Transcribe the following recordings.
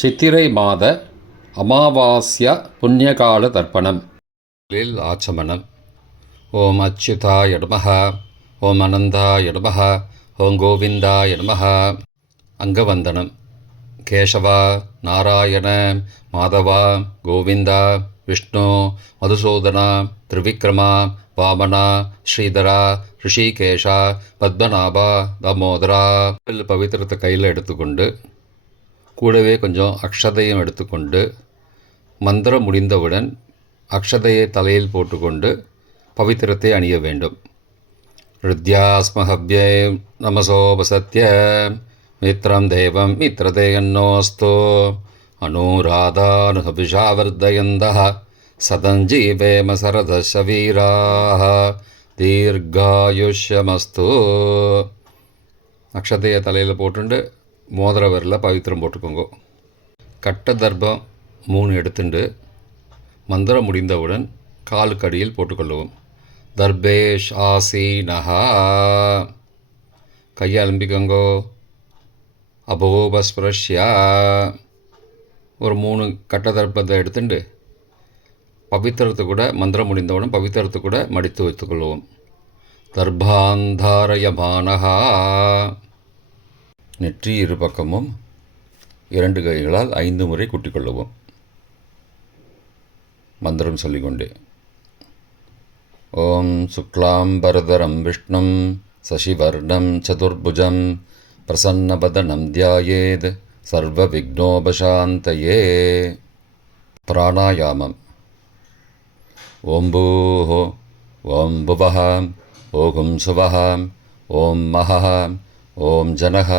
சித்திரை மாத அமாவாஸ்ய புண்ணியகால தர்ப்பணம். ஆச்சமனம். ஓம் அச்சுதாய நமஹ, ஓம் அனந்தாய நமஹ, ஓம் கோவிந்தாய நமஹ. அங்கவந்தனம். கேசவா, நாராயண, மாதவா, கோவிந்தா, விஷ்ணு, மதுசூதனா, திரிவிக்ரமா, வாமனா, ஸ்ரீதரா, ரிஷிகேஷா, பத்மநாபா, தாமோதரா. பவித்திரத்தை கையில் எடுத்துக்கொண்டு கூடவே கொஞ்சம் அக்ஷதையும் எடுத்துக்கொண்டு மந்திரம் முடிந்தவுடன் அக்ஷதையை தலையில் போட்டுக்கொண்டு பவித்திரத்தை அணிய வேண்டும். ருத்யாஸ்மஹவ்யே நமசோபசத்ய மித்ரம் தேவம் மித்ரதேயன்னோஸ்தோ அனுராதானுஹபிஷாவர்தயந்தः சதஞ்சீவேம சரதச வீராः தீர்காயுஷ்யமஸ்து. அக்ஷதையை தலையில் போட்டுண்டு மோதிர விரலில் பவித்திரம் போட்டுக்கோங்க. கட்ட தர்ப்பம் 3 எடுத்துண்டு மந்திரம் முடிந்தவுடன் காலுக்கடியில் போட்டுக்கொள்ளவும். தர்பேஷ் ஆசீனஹா. கையை அலம்பிக்கோங்கோ. அபோபஸ்பிரஷ்யா. ஒரு 3 கட்ட தர்ப்பத்தை எடுத்துட்டு பவித்திரத்தை கூட மந்திரம் முடிந்தவுடன் பவித்திரத்தை கூட மடித்து வைத்துக்கொள்ளவும். தர்பாந்தாரயமானஹா. நெற்றி இரு பக்கமும் 2 கைகளால் 5 முறை குட்டிக்கொள்ளவும். மந்திரம் சொல்லிக்கொண்டே. ஓம் சுக்லாம்பரதரம் விஷ்ணும் சசிவர்ணம் சதுர்புஜம் பிரசன்னபதனம் தியாயேத் சர்வ விக்னோபசாந்தயே. பிராணாயாமம். ஓம் பூஹ, ஓம் புவஹ, ஓம் சுவஹ, ஓம் மஹஹ, ஓம் ஜனஹ,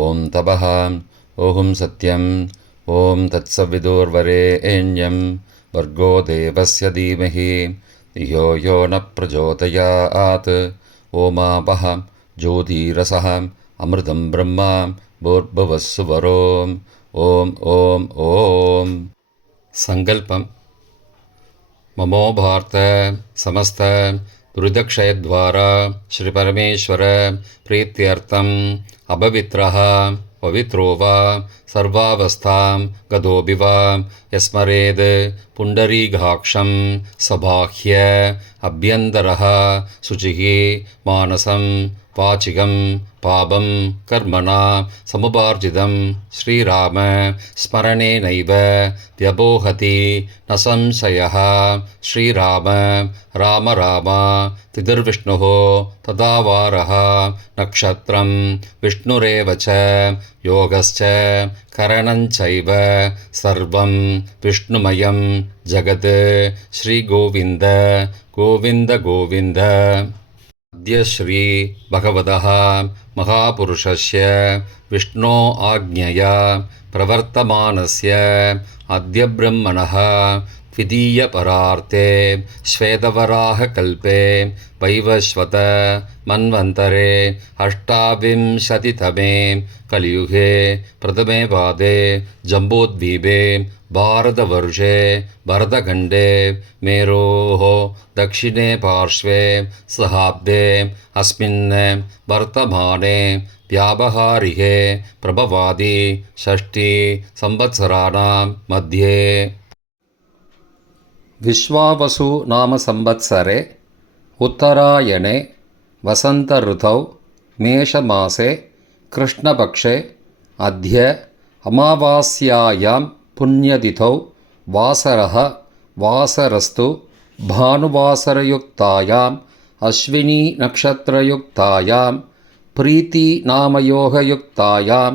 ஓம் தபஹ, ஓம் சத்யம், ஓம் தத்சவிதுர்வரேண்யம் வர்கோ தேவஸ்ய தீமஹி தியோ யோ ந பிரச்சோதயாத். ஓமாபஹ ஜோதிரசஹ அமிர்தம் பிரம்மா பூர்புவஸ்ஸுவரோம். ஓம் ஓம் ஓம். சங்கல்பம். மமோபார்த்த சமஸ்த துரிதக்ஷயத்வாரா ஸ்ரீ பரமேஸ்வர பிரீத்தியர்த்தம் அபவித்ரஹ பவித்ரோ வா சர்வாவஸ்தாம் கதோபி வா யஸ்மரேத் புண்டரீகாக்ஷம் சபாஹ்ய அப்யந்தரஹ சுச்சிः மானசம் வாச்சிகம் பாபம் கர்மணா சமுபார்ஜிதம் ஸ்ரீராம ஸ்மரணேனைவ வ்யபோஹதி ந சம்சயः. ஸ்ரீராம ராம ராம திதிர்விஷ்ணுः ததாவாரः நக்ஷத்ரம் விஷ்ணுரேவ ச யோகஸ்ச கரணஞ்சைவ சர்வம் விஷ்ணுமயம் ஜகத். ஸ்ரீகோவிந்த கோவிந்த கோவிந்த. அத்ய ஸ்ரீ பகவதः மகாபுருஷஸ்ய விஷ்ணோ ஆக்ஞயா பிரவர்த்தமானஸ்ய அத்ய பிரம்மணः द्वितीयपरार्थे श्वेतवराहकल्पे वैवस्वत मन्वन्तरे अष्टाविंशतितमे कलियुगे प्रथमे पादे जम्बूद्वीपे भारतवर्षे भरतखण्डे मेरोः दक्षिणे पार्श्वे सहाब्दे अस्मिन् वर्तमाने व्यावहारिके प्रभवादि षष्ठी संवत्सराणां मध्ये विश्वावसु नाम संवत्सरे उत्तरायणे वसंत ऋतौ मेषमासे कृष्णपक्षे अद्य अमावास्यायां पुण्यतिथौ वासरः वासरस्तु भानुवासरयुक्तायाम् अश्विनी नक्षत्रयुक्तायां प्रीति नामयोगयुक्तायां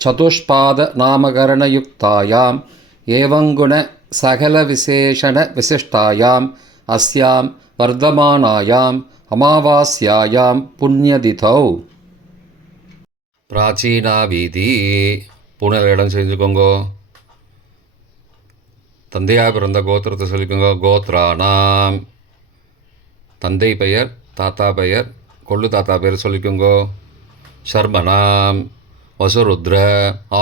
चतुष्पाद नामकरणयुक्तायां एवंगुण सकल विशेषण विशिष्टायाम् अस्यां वर्धमानायाम् अमावास्यायां पुण्यतिथौ. प्राचीना வீதி. பூனல் இடம் செஞ்சுக்கோங்கோ. தந்தையாக பிறந்த கோத்திரத்தை சொல்லிக்கோங்க. கோத்ரானாம். தந்தை பெயர், தாத்தா பெயர், கொள்ளு தாத்தா பெயர் சொல்லிக்கோங்கோ. சர்மனாம் வசுருத்ர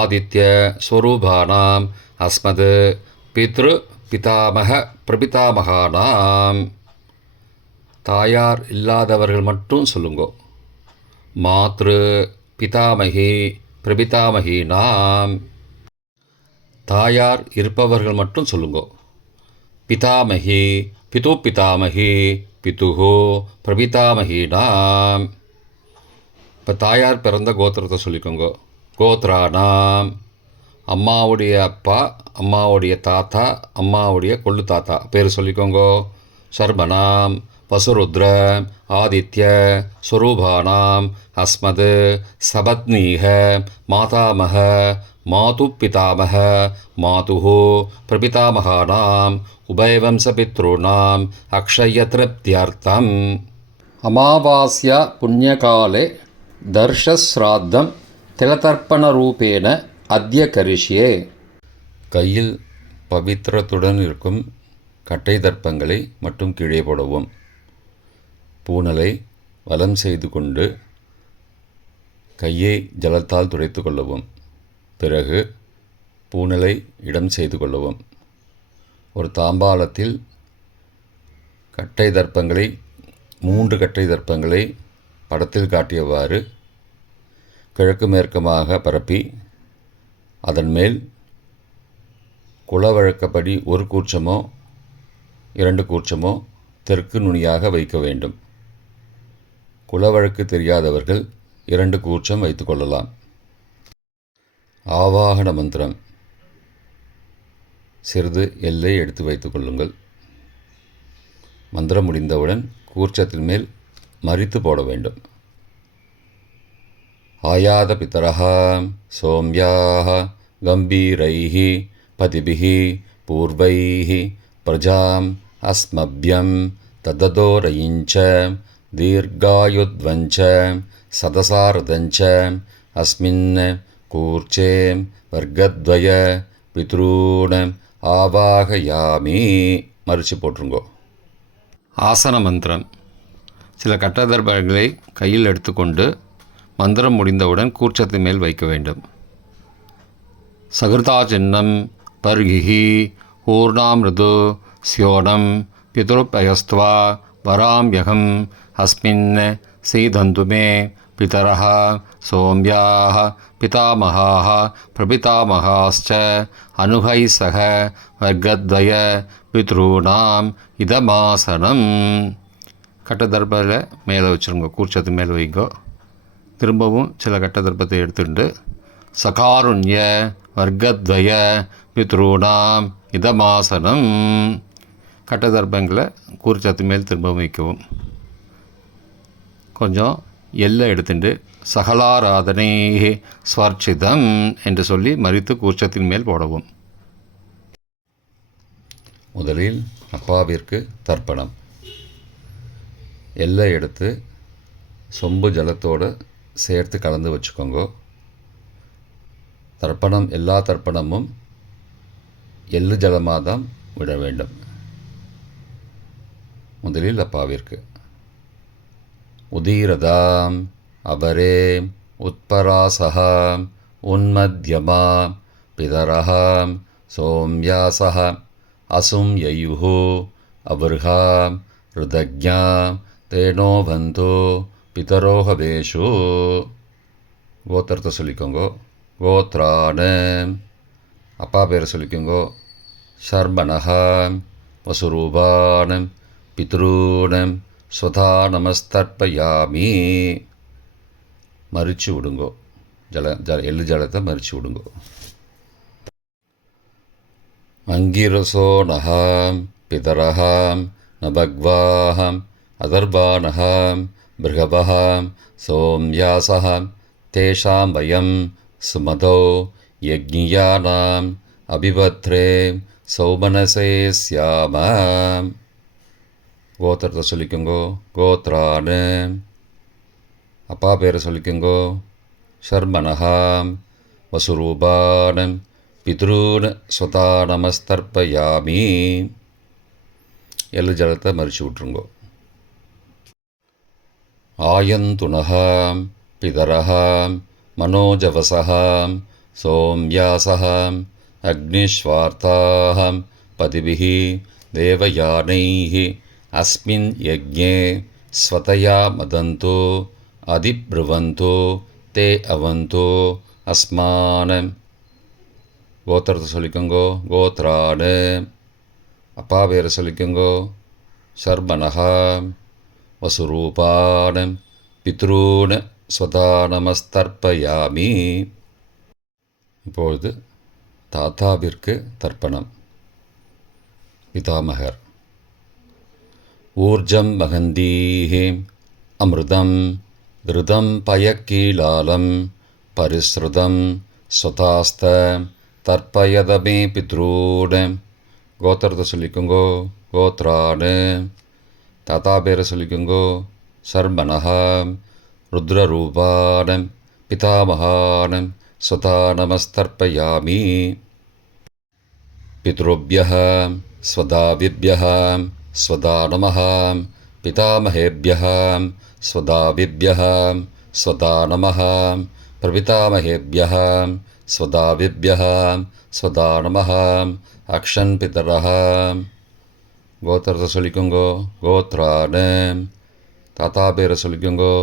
ஆதித்ய ஸ்வரூபானாம் அஸ்மத் பித்ரு பிதாமக பிரபிதாமகானாம். தாயார் இல்லாதவர்கள் மட்டும் சொல்லுங்கோ. மாத்ரு பிதாமகி பிரபிதாமகீனாம். தாயார் இருப்பவர்கள் மட்டும் சொல்லுங்கோ. பிதாமகி, பிது பிதாமகி, பிதுஹோ பிரபிதாமகினாம். இப்போ தாயார் பிறந்த கோத்திரத்தை சொல்லிக்கோங்க. கோத்ரானாம், அம்மாவுடைய அப்பா, அம்மாவுடைய தாத்தா, அம்மாவுடைய கொள்ளு தாத்தா பேர் சொல்லிக்கோங்க. சர்மனாம், வசுருத்ர, ஆதித்ய, ஸ்வரூபானாம், அஸ்மத், சபத்னீக, மாதாமக, மாது பிதாமக, மாதுஹோ பிரபிதாமகானாம், உபயவம்சபித்ருணாம் அக்ஷயத்ருப்தியர்த்தம். அமாவாஸ்யா புண்ணியகாலே தர்ஷஸ்ராத்தம் திலதர்ப்பணரூபேண அத்ய கரிஷ்யே. கையில் பவித்திரத்துடன் இருக்கும் கட்டை தர்ப்பங்களை மட்டும் கீழே போடவும். பூனலை வலம் செய்து கொண்டு கையை ஜலத்தால் துடைத்து கொள்ளவும். பிறகு பூனலை இடம் செய்து கொள்ளவும். ஒரு தாம்பாளத்தில் கட்டை தர்ப்பங்களை 3 கட்டை தர்ப்பங்களை படத்தில் காட்டியவாறு கிழக்கு மேற்கமாக பரப்பி அதன் மேல் குலவழக்கப்படி 1 கூர்ச்சமோ 2 கூர்ச்சமோ தெற்கு நுனியாக வைக்க வேண்டும். குலவழக்கு தெரியாதவர்கள் 2 கூர்ச்சம் வைத்து கொள்ளலாம். ஆவாகன மந்திரம் சிறிது எல்லை எடுத்து வைத்துக் கொள்ளுங்கள். மந்திரம் முடிந்தவுடன் கூர்ச்சத்தின் மேல் மரித்து போட வேண்டும். ஆயாத பிதரஹ சோம்யாஹ கம்பீரைஹி பதிபிஹி பூர்வைஹி பிரஜாம் அஸ்மப்யம் தததோரயிஞ்ச தீர்காயுத்வஞ்ச சதசாரதஞ்ச அஸ்மின் கூர்ச்சே வர்க்கத்வய பித்ரூண ஆவாகயாமி. மறித்து போட்டுருங்கோ. ஆசன மந்திரம். சில கட்டதர்பங்களை கையில் எடுத்துக்கொண்டு மந்திரம் முடிந்தவுடன் கூர்ச்சத்தின் மேல் வைக்க வேண்டும். சகிருதா சின்னம் பர்கிஹி ஊர்ணாமிருது ஸ்யோனம் பிதுருப்பயஸ்துவா வராம்யகம் அஸ்மின் சீதந்துமே பிதரஹ சோம்யாஹ பிதாமகாஹ பிரபிதாமகாஸ்ச அனுகை சக வர்க்கத்வய பித்ரூணாம் இதமாசனம். கட்டதர்பத்தில் மேலே வச்சுருங்க. கூர்ச்சத்து மேலே வைங்கோ. திரும்பவும் சில கட்டதர்பத்தை எடுத்துட்டு சகாருண்ய வர்க்கத்வய பித்ரூணாம் இதமாசனம். கட்டதர்பங்களை கூர்ச்சத்து மேல் திரும்பவும் வைக்கவும். கொஞ்சம் எல்லை எடுத்துட்டு சகலாராதனை ஸ்வர்ச்சிதம் என்று சொல்லி மறித்து கூர்ச்சத்தின் மேல் போடவும். முதலில் அப்பாவிற்கு தர்ப்பணம். எல்லை எடுத்து சொம்பு ஜலத்தோடு சேர்த்து கலந்து வச்சுக்கோங்க. தர்ப்பணம் எல்லா தர்ப்பணமும் எள்ளு ஜலமாக தான் விட வேண்டும். முதலில் அப்பாவிற்கு உதீரதாம் அபரே உத்பராசஹாம் உன்மத்யமாம் பிதரஹாம் சோம்யாசஹ அசும் யயுஹு அபர்ஹாம் ருதக்ஞாம் தேனோபந்தோ பிதரோஹவேஷு. கோத்திரத்தை சொல்லிக்கோங்கோ. கோத்ரான அப்பா பேரை சொல்லிக்கோங்கோ. ஷர்மனஹாம் வசுரூபானம் பித்ரூனம் ஸ்வதா நமஸ்தர்ப்பயாமி. மறித்து விடுங்கோ. எள்ளு ஜலத்தை மறித்து விடுங்கோ. அங்கிரசோ நகாம் பிதரஹாம் நபக்வாஹாம் அதர்பானஹாம் பிருகபஹாம் சோம்யாசஹாம் தேஷாம் வயம் சுமதோ யக்ஞியானாம் அபிபத்ரே சௌமனசே ஸ்யாமாம். கோத்திரத்தை சொல்லிக்கோங்கோ. கோத்ரான அப்பா பேரை சொல்லிக்கோங்கோ. ஷர்மனஹாம் வசுரூபானம் பித்ரூன் ஸ்வதா நமஸ்தர்ப்பயாமி. எள்ளு ஜலத்தை மறித்து விட்ருங்கோ. ஆயந்துனஹாம் பிதரஹாம் மனோஜவசஹாம் சோம்யாசஹாம் அக்னிஸ்வார்த்தாஹாம் பதிபிஹி தேவயானைஹி அஸ்மின் யஜ்ஞே ஸ்வதயா மதந்தோ அதிப்ருவந்தோ தே அவந்தோ அஸ்மானம் கோத்திரத்தை சொல்லிக்கோங்கோ. கோத்ரானு. அப்பா பேரை சொல்லிக்கோங்கோ. சர்மனஹா. வசுரூபான் பித்ரூன் ஸ்வதா நமஸ்தர்ப்பயாமி. இப்பொழுது தாத்தாவிற்கு தர்ப்பணம். பிதாமகர். ஊர்ஜம் மகந்தீஹி அமிர்தம் கிருதம் பயக்கீலாலம் பரிஸ்ருதம் ஸ்வதாஸ்த தர்ப்பயதமே பித்ரூன். கோத்திரத்தை சொல்லிக்கோங்கோ. கோத்ரானு. தாத்தா பேரை சொல்லிக்கோங்கோ. சர்மனஹா. ருத்ரரூபான் பிதாமகான் ஸ்வதா நமஸ்தர்ப்பயாமி. பித்ருभ्यः ஸ்வதாவிभ्यः ஸ்வதா நமः. பிதாமகேभ्यः ஸ்வதாவிभ्यः ஸ்வதா நமः. பிரபிதாமகேभ्यः ஸ்வதாவிभ्यः ஸ்வதா நமः. அக்ஷன் பிதரः. கோத்திரத்தை சொல்லிக்கோங்கோ. கோத்ரானு. தாத்தா பேரை சொல்லிக்கோங்கோ.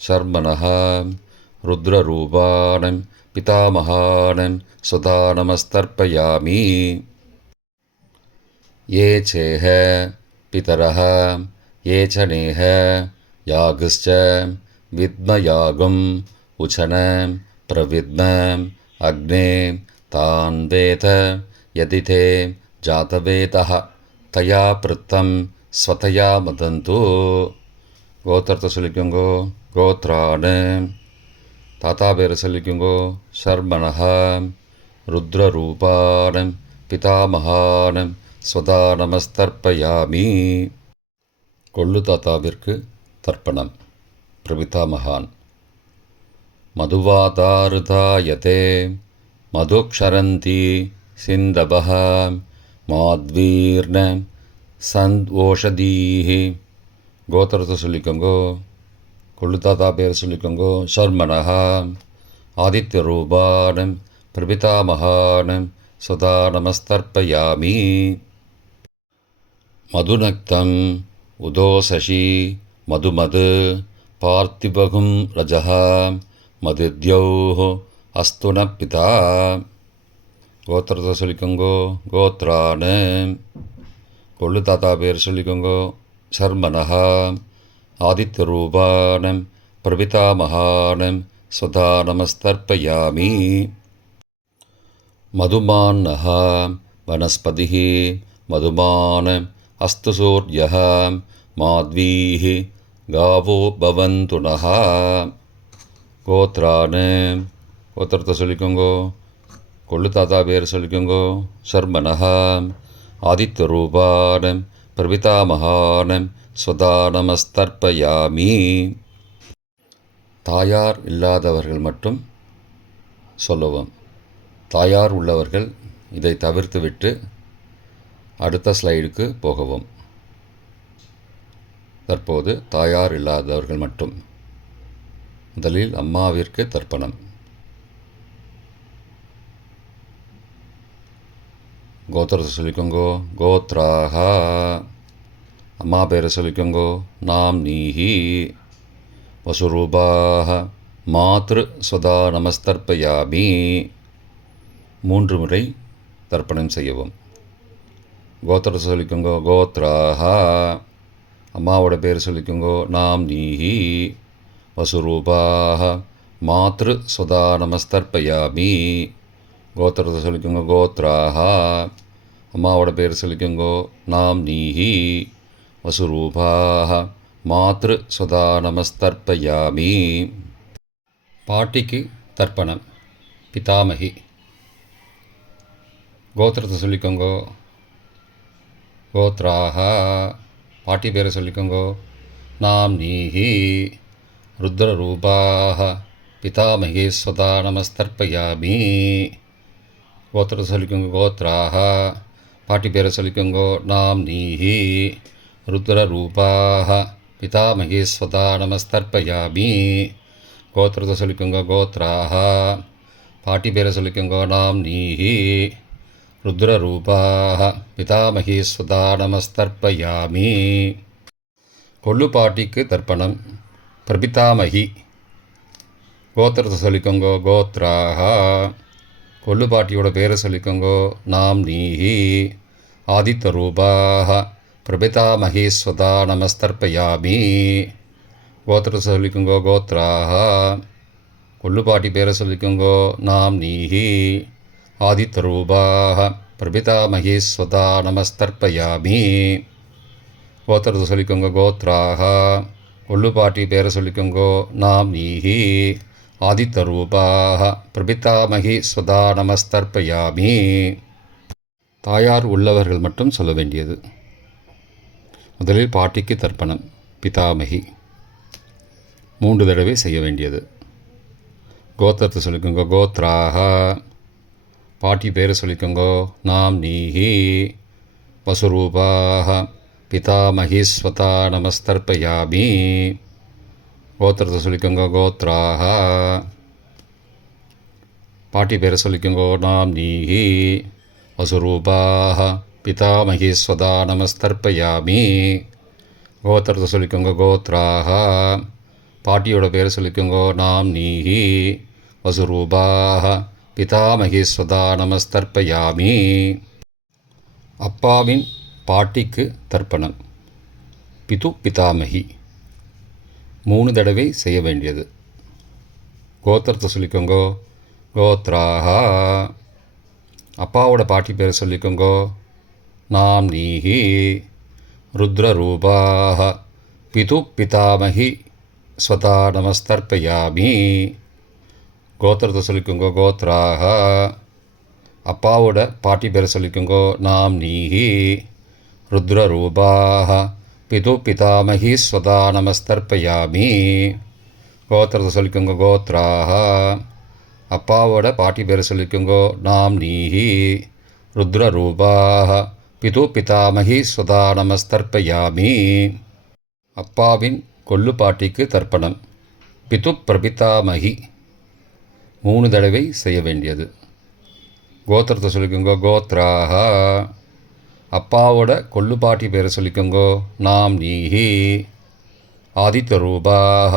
சர்மனஹா. ருத்ரரூபான் பிதாமகான் ஸ்வதா நமஸ்தர்ப்பயாமி. ये चेह पितरः ये च नेह यागश्च विद्मयागुम् उचन प्रविद्म अग्ने तान् वेद यदि ते जातवेदः तया पृत्तं स्वतया मदन्तु. கோத்திரத்தை சொல்லிக்கோங்கோ. கோத்ரானு. தாத்தா பேரை சொல்லிக்கோங்கோ. சர்மனஹா. ருத்ரரூபான் பிதாமகான் ஸ்வதா நமஸ்தர்ப்பயாமி. கொள்ளு தாத்தாவிற்கு தர்ப்பணம். பிரபிதாமகான். மதுவாதாருதாயதே மதுக்ஷரந்தி சிந்தபஹ மாத்வீர்ண சந்த்வோஷதீஹி. கோத்திரத்தை சொல்லிக்கோங்கோ. கொள்ளு தாத்தா பேரை சொல்லிக்கோங்கோ. சர்மனஹா. ஆதித்யரூபான் பிரபிதாமகான் ஸ்வதா நமஸ்தர்ப்பயாமி. மதுநக்தம் உதோசசி மதுமது பார்த்திபகும் ரஜः மதித்யௌः அஸ்து ந பிதா. கோத்திரத்தை சொல்லிக்கோங்கோ. கோத்ரானு. கொள்ளு தாத்தா பேர் சொல்லிக்கோங்கோ. சர்மனஹா. ஆதித்யரூபான் பிரபிதாமகான் ஸ்வதா நமஸ்தர்ப்பயாமி. மதுமான்னः வனஸ்பதிः மதுமான் அஸ்து சூர்யः மாத்வீः காவோ பவந்து நः. கோத்ரானு. கோத்திரத்தை சொல்லிக்கோங்கோ. கொள்ளு தாத்தா பேர் சொல்லிக்கோங்கோ. சர்மனஹா. ஆதித்யரூபான் பிரபிதாமகான் ஸ்வதா நமஸ்தர்ப்பயாமி. தாயார் இல்லாதவர்கள் மட்டும் சொல்லவும். தாயார் உள்ளவர்கள் இதை தவிர்த்துவிட்டு அடுத்த ஸ்லைடுக்கு போகவும். தற்போது தாயார் இல்லாதவர்கள் மட்டும். முதலில் அம்மாவிற்கு தர்ப்பணம். கோத்திரத்தை சொல்லிக்கோங்கோ. கோத்ராஹா. அம்மா பேரை சொல்லிக்கோங்கோ. நாம் நீஹி. வசுரூபாஹ மாத்ரு ஸ்வதா நமஸ்தர்ப்பயாமி. 3 முறை தர்ப்பணம் செய்யவும். கோத்திரத்தை சொல்லிக்கோங்கோ. கோத்ராஹா. அம்மாவோட பேர் சொல்லிக்கோங்கோ. நாம் நீஹி. வசுரூபாஹ மாத்ரு ஸ்வதா நமஸ்தர்ப்பயாமி. கோத்திரத்தை சொல்லிக்கோங்கோ. கோத்ராஹா. அம்மாவோட பேர் சொல்லிக்கோங்கோ. நாம் நீஹி. வசுரூபாஹ மாத்ரு ஸ்வதா நமஸ்தர்ப்பயாமி. பாட்டிக்கு தர்ப்பணம். பிதாமகி. கோத்திரத்தை சொல்லிக்கோங்கோ. கோத்ராஹா. பாட்டி பேரை சொல்லிக்கோங்கோ. நாம் நீஹி. ருத்ரரூபாஹ பிதாமகி ஸ்வதா நமஸ்தர்ப்பயாமி. கோத்திரத்தை சொல்லிக்கோங்கோ. கோத்ராஹா. பாட்டி பேரை சொல்லிக்கோங்கோ. நாம் நீஹி. ருத்ரரூபாஹ பிதாமகி ஸ்வதா நமஸ்தர்ப்பயாமி. கோத்திரத்தை சொல்லிக்கோங்கோ. கோத்ராஹா. பாட்டி பேரை சொல்லிக்கோங்கோ. நாம் நீஹி. ருத்ரரூபாஹ பிதாமகி ஸ்வதா நமஸ்தர்ப்பயாமி. கொள்ளு பாட்டிக்கு தர்ப்பணம். பிரபிதாமகி. கோத்திரத்தை சொல்லிக்கோங்கோ. கோத்ராஹா. கொள்ளு பாட்டியோட பேரை சொல்லிக்கோங்கோ. நாம் நீஹி ஆதித்த ரூபாக பிரபிதா மகேஸ்வதா நமஸ்தர்ப்பயாமி. கோத்திரத்தை சொல்லிக்கோங்கோ. கோத்ராக. கொள்ளு பாட்டி பேரை சொல்லிக்கோங்கோ. நாம் நீஹி ஆதித்த ரூபாக பிரபிதா மகேஸ்வதா நமஸ்தர்ப்பயாமி. கோத்திரத்தை சொல்லிக்கோங்க. கோத்ராக. கொள்ளு பாட்டி பேரை சொல்லிக்கோங்கோ. நாம் நீஹி ஆதித்த ரூபாக பிரபிதாமகி ஸ்வதா நமஸ்தர்ப்பயாமி. தாயார் உள்ளவர்கள் மட்டும் சொல்ல வேண்டியது. முதலில் பாட்டிக்கு தர்ப்பணம். பிதாமகி 3 தடவை செய்ய வேண்டியது. கோத்திரத்தை சொல்லிக்கோங்க. கோத்ராக. பாட்டி பேரை சொல்லிக்கோங்கோ. நாம் நீஹி வசுரூபாக பிதாமகீஸ்வதா நமஸ்தர்ப்பயாமி. கோத்திரத்தை சொல்லிக்கோங்க. கோத்ராக. பாட்டி பேரை சொல்லிக்கோங்கோ. நாம் நீஹி வசுரூபாக பிதாமகீஸ்வதா நமஸ்தர்ப்பயாமி. கோத்திரத்தை சொல்லிக்கோங்க. கோத்ராக. பாட்டியோட பேரை சொல்லிக்கோங்கோ. நாம் நீஹி வசுரூபாக பிதாமகீஸ்வதா நமஸ்தர்ப்பயாமி. அப்பாவின் பாட்டிக்கு தர்ப்பணம். பிது பிதாமகி 3 தடவை செய்ய வேண்டியது. கோத்திரத்தை சொல்லிக்கோங்கோ. கோத்ராக. அப்பாவோட பாட்டி பேரை சொல்லிக்கோங்கோ. நாம் நீஹி ருத்ரரூபாக பிது பிதாமகி ஸ்வதா நமஸ்தர்ப்பயாமி. கோத்திரத்தை சொல்லிக்கோங்கோ. கோத்ராக. அப்பாவோட பாட்டி பேரை சொல்லிக்கோங்கோ. நாம் நீஹி ருத்ரரூபாக பிது பிதாமகி ஸ்வதா நமஸ்தர்ப்பயாமி. கோத்திரத்தை சொல்லிக்கோங்க. கோத்ராக. அப்பாவோட பாட்டி பேரை சொல்லிக்கோங்கோ. நாம் நீஹி ருத்ரரூபாக பிது பிதாமகி ஸ்வதா நமஸ்தர்ப்பயாமி. அப்பாவின் கொள்ளு பாட்டிக்கு தர்ப்பணம். பிது பிரபிதாமகி 3 தடவை செய்ய வேண்டியது. கோத்திரத்தை சொல்லிக்கோங்கோ. கோத்ராக. அப்பாவோட கொள்ளு பாட்டி பேரை சொல்லிக்கோங்கோ. நாம் நீஹி ஆதித்த ரூபாக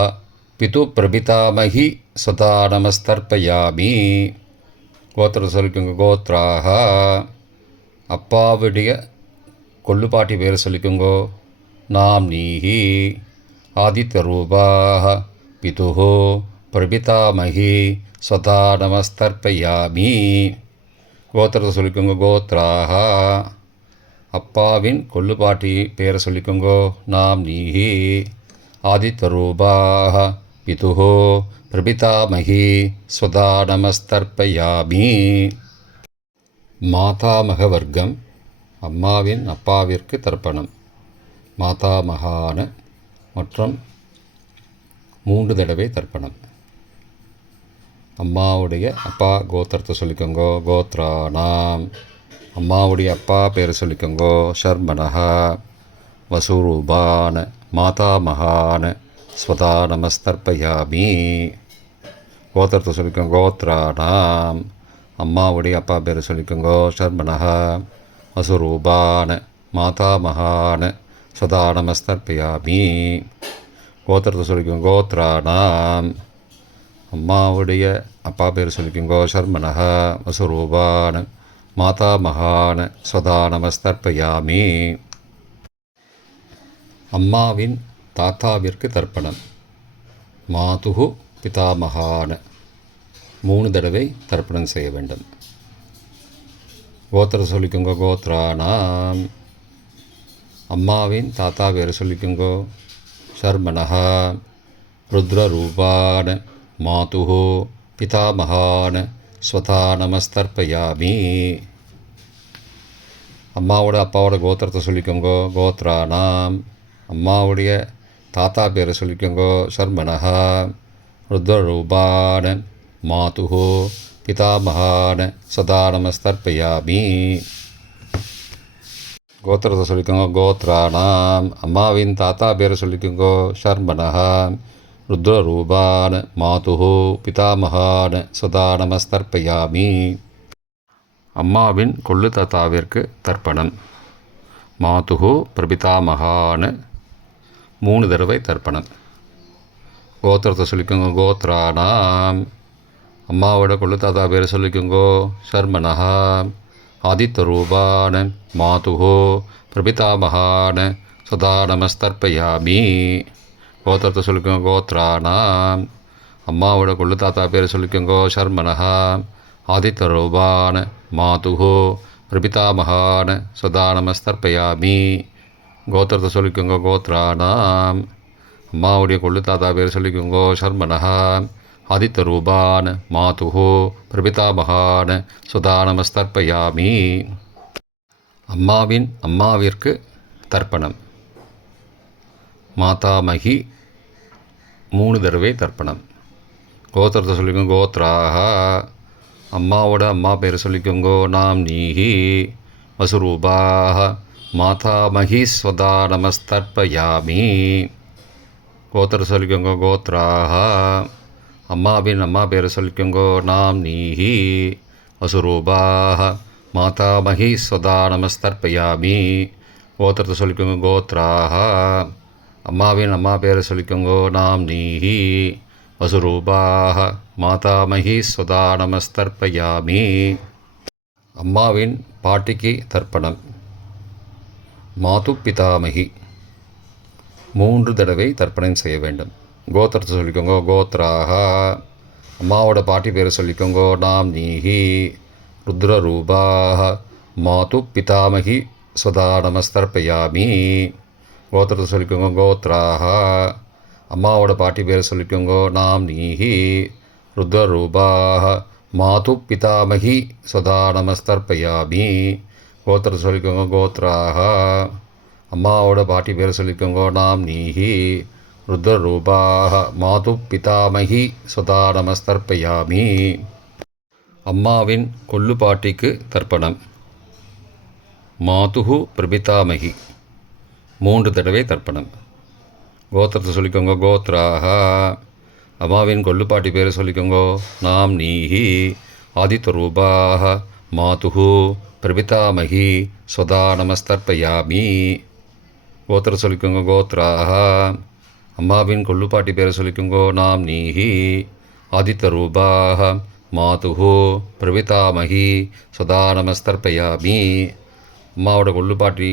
பிது பிரபிதாமகி ஸ்வதா நமஸ்தர்ப்பயாமி. கோத்திரத்தை சொல்லிக்கோங்க. கோத்ராக. அப்பாவுடைய கொள்ளு பாட்டி பேரை சொல்லிக்கோங்கோ. நாம் நீஹி ஆதித்த ரூபாக பிது பிரபிதாமகி ஸ்வதா நமஸ்தர்ப்பயாமி. கோத்திரத்தை சொல்லிக்கோங்க. கோத்ராக. அப்பாவின் கொள்ளு பாட்டி பேரை சொல்லிக்கோங்கோ. நாம் நீஹி ஆதித்த ரூபாக பிது பிரபிதாமகி ஸ்வதா நமஸ்தர்ப்பயாமி. மாதாமக வர்க்கம். அம்மாவின் அப்பாவிற்கு தர்ப்பணம். மாதாமகான மற்றும் 3 தடவை தர்ப்பணம். அம்மாவுடைய அப்பா கோத்திரத்தை சொல்லிக்கோங்கோ. கோத்ரானாம். அம்மாவுடைய அப்பா பேரை சொல்லிக்கோங்கோ. ஷர்மனஹா வசுரூபான மாதாமகான ஸ்வதா நமஸ்தர்ப்பயாமி. கோத்திரத்தை சொல்லிக்கோங்க. கோத்ரானாம். அம்மாவுடைய அப்பா பேரை சொல்லிக்கோங்கோ. ஷர்மனஹா வசுரூபான மாதாமகான ஸ்வதா நமஸ்தர்ப்பயாமி. கோத்திரத்தை சொல்லிக்கோங்க. கோத்ரானாம். அம்மாவுடைய அப்பா பேர் சொல்லிக்கோங்கோ. ஷர்மனஹா வசுரூபான மாதாமகான ஸ்வதா நமஸ்தர்ப்பயாமி. அம்மாவின் தாத்தாவிற்கு தர்ப்பணம். மாதுகு பிதாமகான 3 தடவை தர்ப்பணம் செய்ய வேண்டும். கோத்திர சொல்லிக்கோங்க. கோத்ரானாம். அம்மாவின் தாத்தா பேர் சொல்லிக்கோங்கோ. ஷர்மனஹா ருத்ரரூபான மாதுகு பிதாமகான ஸ்வதா நமஸ்தர்ப்பயாமி. அம்மாவோட அப்பாவோட கோத்திரத்தை சொல்லிக்கோங்கோ. கோத்ரானாம். அம்மாவுடைய தாத்தா பேரை சொல்லிக்கோங்கோ. ஷர்மனஹா ருத்ரரூபான மாதுகு பிதாமகான ஸ்வதா நமஸ்தர்ப்பயாமி. கோத்திரத்தை சொல்லிக்கோங்க. கோத்ரானாம். அம்மாவின் தாத்தா பேரை சொல்லிக்கோங்கோ. ஷர்மனஹா ருத்ரரூபான மாதுகு பிதாமகான ஸ்வதா நமஸ்தர்ப்பயாமி. அம்மாவின் கொள்ளு தாத்தாவிற்கு தர்ப்பணம். மாதுகு பிரபிதாமகான 3 தடவை தர்ப்பணம். கோத்திரத்தை சொல்லிக்கோங்க. கோத்ரானாம். அம்மாவோட கொள்ளு தாத்தா பேர் சொல்லிக்கோங்கோ. சர்மனஹா. ஆதித்தரூபான மாதுஹோ பிரபிதாமகான சதா நமஸ்தர்ப்பயாமி. கோத்திரத்தை சொல்லிக்கோங்க. கோத்ரானாம். அம்மாவோட கொள்ளு தாத்தா பேர் சொல்லிக்கோங்கோ. சர்மனஹா. ஆதித்தரூபான மாதுஹோ பிரபிதாமகான சதா நமஸ்தர்ப்பயாமி. கோத்திரத்தை சொல்லிக்கோங்க. கோத்ரானாம். அம்மாவுடைய கொள்ளு தாத்தா பேர் சொல்லிக்கோங்கோ. சர்மனஹா. ஆதித்தரூபான் மாதுஹோ பிரபிதாமகான் சுதா நமஸ்தர்ப்பயாமி. அம்மாவிற்கு தர்ப்பணம். மாதாமகி 3 தடவை தர்ப்பணம். கோத்திரத்தை சொல்லிக்கோங்க. கோத்ராக. அம்மாவோட அம்மா பேர் சொல்லிக்கோங்கோ. நாம் நீஹி வசுரூபாக மாதாமகி ஸ்வதா நமஸ்தர்ப்பயாமி. கோத்திரத்தை சொல்லிக்கோங்க. கோத்ராக. அம்மா பேர் சொல்லிக்கோங்கோ. நாம் நீஹி வசுரூபாக மாதாமகி ஸ்வதா நமஸ்தர்ப்பயாமி. கோத்திரத்தை சொல்லிக்கோங்க. கோத்ராக. அம்மா பேர் சொல்லிக்கோங்கோ. நாம் நீஹி வசுரூபாக மாதாமகி ஸ்வதா நமஸ்தர்ப்பயாமி. அம்மாவின் பாட்டிக்கு தர்ப்பணம். மாது பிதாமகி 3 தடவை தர்ப்பணம் செய்ய வேண்டும். கோத்திரத்தை சொல்லிக்கோங்க. கோத்ராக. அம்மாவோட பாட்டி பேரை சொல்லிக்கோங்கோ. நாம் நீஹி ருத்ரரூபாக மாது பிதாமகி ஸ்வதா நமஸ்தர்ப்பயாமி. கோத்திரத்தை சொல்லிக்கோங்க. கோத்ராக. அம்மாவோட பாட்டி பேரை சொல்லிக்கோங்கோ. நாம் நீஹி ருத்ரரூபாக மாது பிதாமகி ஸ்வதா நமஸ்தர்ப்பயாமி. கோத்திரத்தை சொல்லிக்கோங்க. கோத்ராக. அம்மாவோட பாட்டி பேரை சொல்லிக்கோங்கோ. நாம் நீஹி ருத்ரரூபாக மாது பிதாமகி ஸ்வதா நமஸ்தர்ப்பயாமி. அம்மாவின் கொள்ளு பாட்டிக்கு தர்ப்பணம். மாதுஹு பிரபிதாமகி 3 தடவை தர்ப்பணம். கோத்திரத்தை சொல்லிக்கோங்க. கோத்ராக. அம்மாவின் கொள்ளு பாட்டி பேரை சொல்லிக்கோங்கோ. நாம் நீஹி ஆதித்தரூபாக மாதுஹு பிரபிதாமகி ஸ்வதா நமஸ்தர்ப்பயாமி. கோத்திரம் சொல்லிக்கோங்க. கோத்ராக. அம்மாவின் கொள்ளு பாட்டி பேரை சொல்லிக்கோங்கோ. நாம் நீஹி ஆதித்தரூபாக மாதுஹு பிரபிதாமகி ஸ்வதா நமஸ்தர்ப்பயாமி. அம்மாவோட கொள்ளு பாட்டி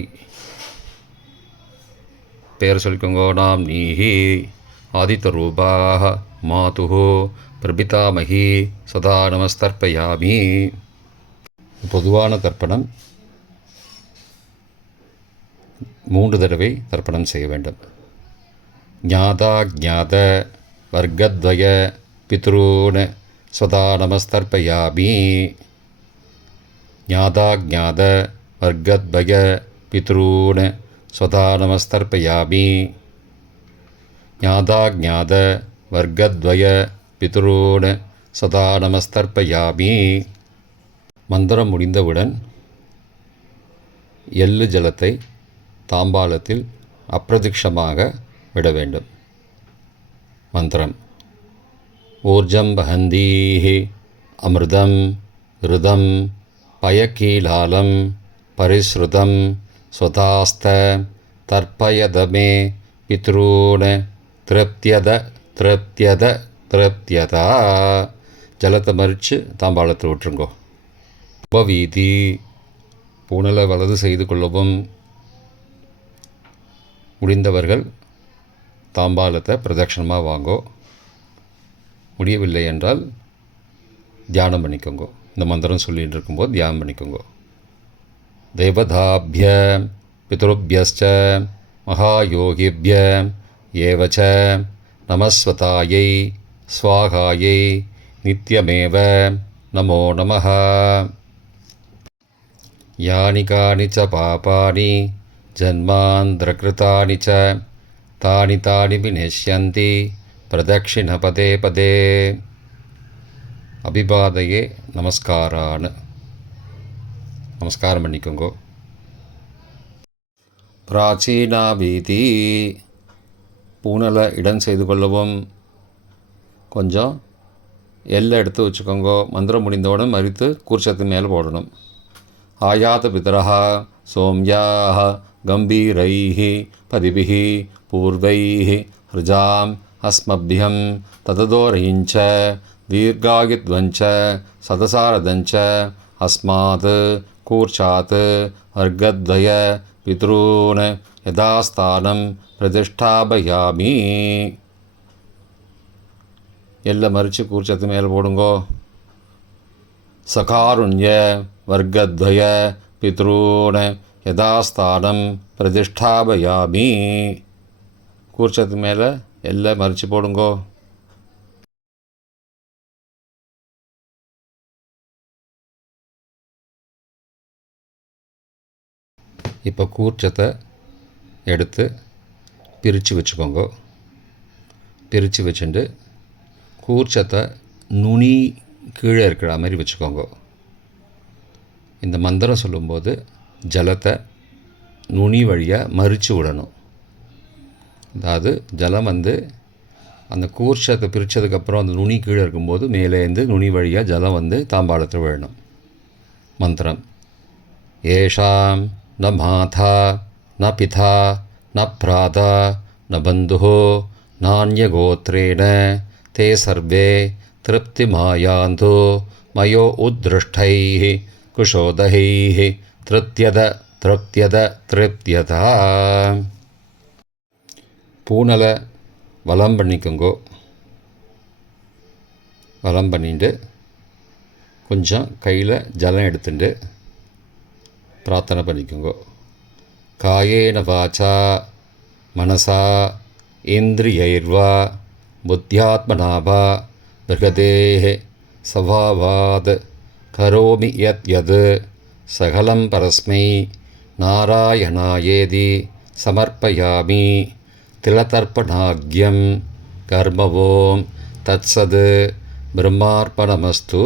பேர் சொல்லிக்கோங்கோ. நாம் நீஹி ஆதித்தரூபாக மாதுஹு பிரபிதாமகி ஸ்வதா நமஸ்தர்ப்பயாமி. பொதுவான தர்ப்பணம் 3 தடவை தர்ப்பணம் செய்ய வேண்டும். ஞாதா ஞாத வர்க்கத்வய பித்ரூன் ஸ்வதா நமஸ்தர்ப்பயாமி. ஞாதா ஞாத வர்க்கத்வய பித்ரூன் ஸ்வதா நமஸ்தர்ப்பயாமி. ஞாதா ஞாத வர்க்கத்வய பித்ரூன் ஸ்வதா நமஸ்தர்ப்பயாமி. மந்திரம் முடிந்தவுடன் எள்ளு ஜலத்தை தாம்பாளத்தில் அப்பிரதிக்ஷமாக விட வேண்டும். மந்திரம். ஊர்ஜம் வஹந்தீஹி அமிர்தம் ருதம் பயக்கீலாலம் பரிஸ்ருதம் ஸ்வதாஸ்த தர்ப்பயதமே பித்ரூன் திருப்தியத திருப்தியத திருப்தியதா. ஜலத்தை மறித்து தாம்பாளத்தில் விட்டுருங்கோ. உபவீதி. பூணலை வலது செய்து கொள்ளவும். முடிந்தவர்கள் தாம்பாளத்தை பிரதட்சணமாக வாங்கோ. முடியவில்லை என்றால் தியானம் பண்ணிக்கோங்க. இந்த மந்திரம் சொல்லிகிட்டு இருக்கும்போது தியானம் பண்ணிக்கோங்க. தேவதாபிய பித்ருபியஸ்ச மகாயோகிபிய ஏவச்ச நமஸ்வதாயை ஸ்வாகாயை நித்யமேவ நமோ நமः. யானி கானி ச பாபானி ஜன்மாந்திரகிருதானி ச தானி தானி விநஷ்யந்தி பிரதட்சிண பதே பதே. அபிபாதையே நமஸ்காரான். நமஸ்காரம் பண்ணிக்கோங்கோ. பிராச்சீனா வீதி. பூனலை இடம் செய்து கொள்ளவும். கொஞ்சம் எல்லை எடுத்து வச்சுக்கோங்கோ. மந்திரம் முடிந்தவுடன் மறித்து கூர்ச்சத்தின் மேலே போடணும். ஆயாத பிதரஹா சோம்யாஹ கம்பீரைஹி பதிபிஹி பூர்வைஹி ருஜாம் அஸ்மபியம் தததோரயிஞ்ச दीर्घायुध्वञ्च सदसारदञ्च अस्मात् कूर्चात् वर्गद्वय पितॄन् यथास्थानं प्रतिष्ठापयामि. எல்லாம் மறித்து கூர்ச்சத்து மேலே போடுங்கோ. சகாருண்ய வர்க்கத்வய பித்ரூன் யதாஸ்தானம் பிரதிஷ்டாபயாமி. கூர்ச்சத்து மேலே எல்லாம் மறித்து போடுங்கோ. இப்போ கூர்ச்சத்தை எடுத்து பிரித்து வச்சுக்கோங்க. பிரித்து வச்சுட்டு கூர்ச்சத்தை நுனி கீழே இருக்கிற மாதிரி வச்சுக்கோங்க. இந்த மந்திரம் சொல்லும்போது ஜலத்தை நுனி வழியாக மறித்து விடணும். அதாவது ஜலம் அந்த கூர்ச்சத்தை பிரித்ததுக்கப்புறம் அந்த நுனி கீழே இருக்கும்போது மேலேருந்து நுனி வழியாக ஜலம் தாம்பாளத்தில் விழணும். மந்திரம் ஏஷாம் ந மாதா ந பிதா ந பிராதா ந பந்துஹோ நான்யகோத்ரேண ते सर्वे तृप्तिमायान्तो मयो उद्दृष्टैः कुशोदहैः तृप्त्यता. பூனலை வலம் பண்ணிக்கோங்கோ. வலம் பண்ணிட்டு கொஞ்சம் கையில் ஜலம் எடுத்துட்டு பிரார்த்தனை பண்ணிக்கோங்கோ. காயேன வாச்சா மனசா இந்திரியைர்வா புத்தியாத்மனாவா பிருகதேஹ சவாவாத் கரோமி யத் சகலம் பரஸ்மை நாராயணாயேதி சமர்ப்பயாமி. திலதர்ப்பணாக்யம் கர்மவோம் தத்சத் பிரம்மார்ப்பணமஸ்து.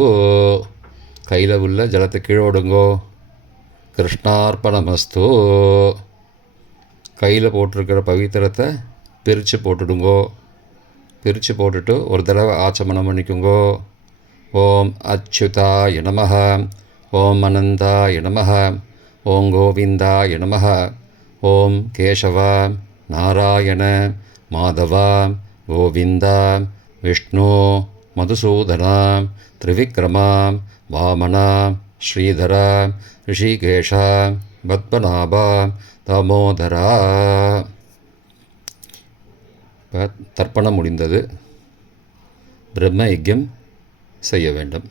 கையில் உள்ள ஜலத்தை கீழோடுங்கோ. கிருஷ்ணார்ப்பணமஸ்து. கையில் போட்டிருக்கிற பவித்திரத்தை பிரித்து போட்டுடுங்கோ. பிரித்து போட்டுட்டு ஒரு தடவை ஆச்சமனம் பண்ணிக்கோங்கோ. ஓம் அச்சுதாய நமஹ, ஓம் அனந்தாய நமஹ, ஓம் கோவிந்தாய நமஹ, ஓம் கேசவ நாராயண மாதவ கோவிந்த விஷ்ணு மதுசூதன திரிவிக்ரம வாமன ஸ்ரீதர ரிஷிகேஷ பத்மநாப தாமோதரா. தர்ப்பணம் முடிந்தது. பிரம்ம யஜ்யம் செய்ய வேண்டும்.